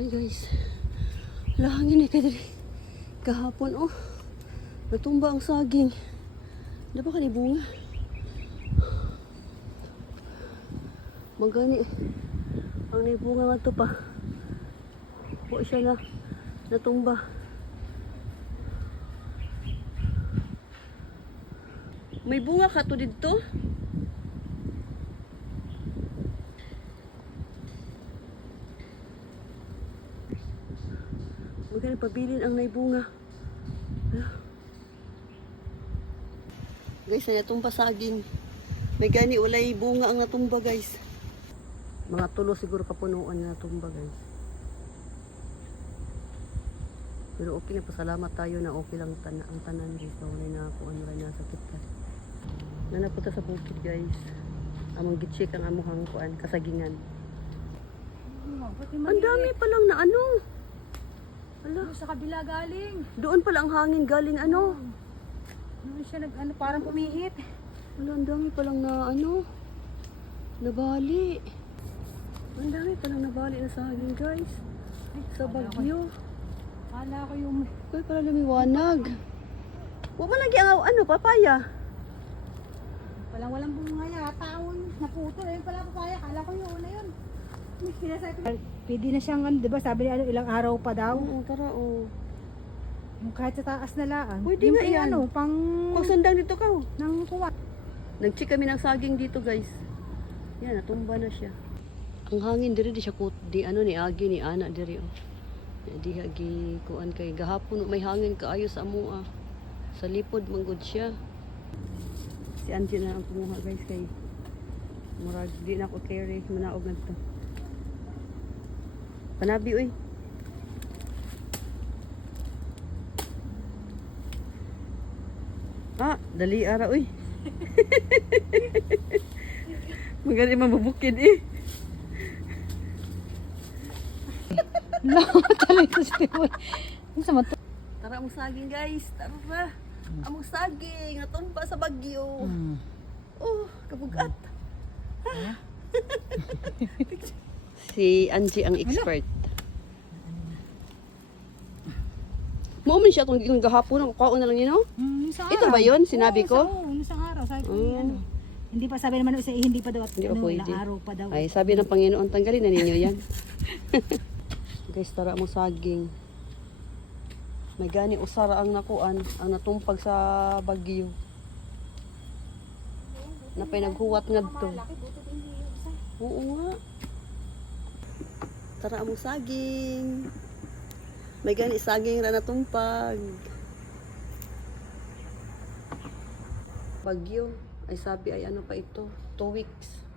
Hi guys. Lahangin eh kadiri. Kahapon oh. Natumba ang saging. Di ba kanibunga? Magani. Ang nibunga nga to pa. Po siya na natumba. May bunga ka to dito? Magani pabilin ang naibunga. Guys, na natumba saging. May gani walay bunga ang natumba, guys. Mga tulo siguro kapunuan na natumba, guys. Pero okay na, pasalamat tayo na okay lang tan ang tanan guys. Na wala na ako, ano rin nasakit ka. Nanapunta sa bukid, guys. Amang gitchik ang amuhang kuan, kasagingan. Ang dami pa lang na ano. Ala, Sa kabila galing. doon pala ang hangin galing ano. Doon siya nag, ano, parang pumihit. Wala, ang dami palang na ano, nabali. Ang dami palang nabali na sa hangin, guys. Sa Bagyo. Kala ko yung... Ay, pala lumiwanag. Huwag mo lagi ang ano, papaya. Walang walang bunga ya. Taon. Naputol. Ayun pala papaya. Kala ko yun na yun. Ko. Pwede na siyang, ano, di ba? Sabi niya, ano, ilang araw pa daw. Oo, tara, oh. Yung kahit sa taas na laan. Pwede yung nga pang yan. ano, pang... Kung sandang dito ka, oh. Nang kuwa. Nag-check kami ng saging dito, guys. Yan, natumba na siya. Ang hangin diri di siya kut di ano ni agi ni ana diri oh. Di agi kuan kay gahapon may hangin kaayo sa amo ah. Sa lipod manggod siya. Si Angie na ang kumuha guys kay murag di na ako carry manaog na dito. Panabi oy. Ah, dali ara oy. Magaling mabubukid eh. Tuloy sa stiwa. Yung sa mato. Tara ang saging guys, tara. Among saging, natumba sa bagyo. Oh, kabugat. si Angie ang expert. Mo man siya kung yung gahapon ang kaon na lang yun, no? Yung sa Ito ba yun? Sinabi ko? Oo, yung sa araw. Sabi ko, Mm. ano. Hindi pa sabi naman sa hindi pa daw at Hindi pa ano, pwede. araw pa daw. Ay, sabi ng Panginoon, tanggalin na ninyo yan. guys, tara mo saging. May gani usara ang nakuan, ang natumpag sa bagyo. Napay naghuwat nga to. Oo nga. Tara mo saging. May gani saging ra natumpag. Bagyo. Ay sabi ay ano pa ito, two weeks.